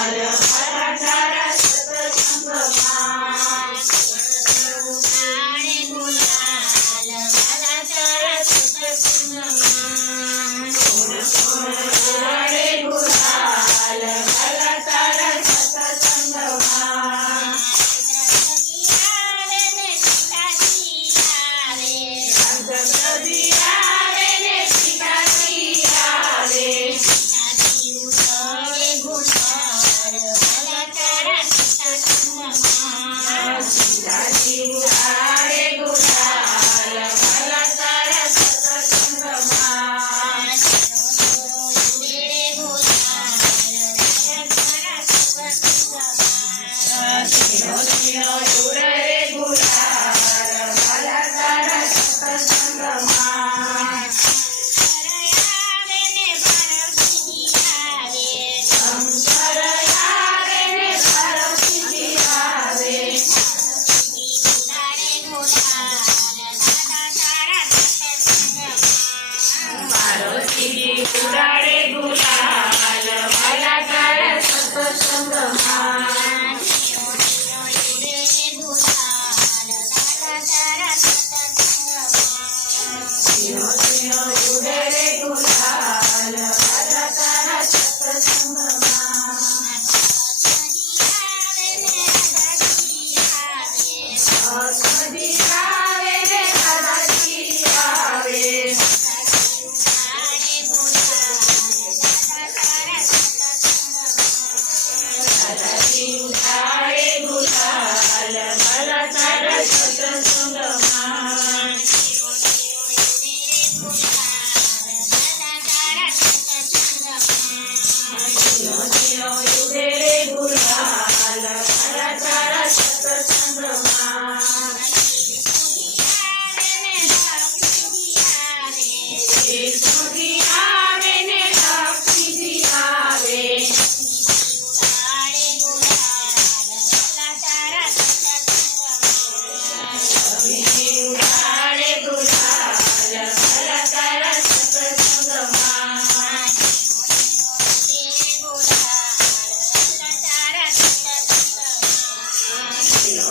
I love एक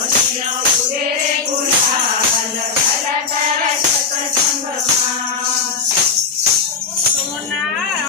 Yeah.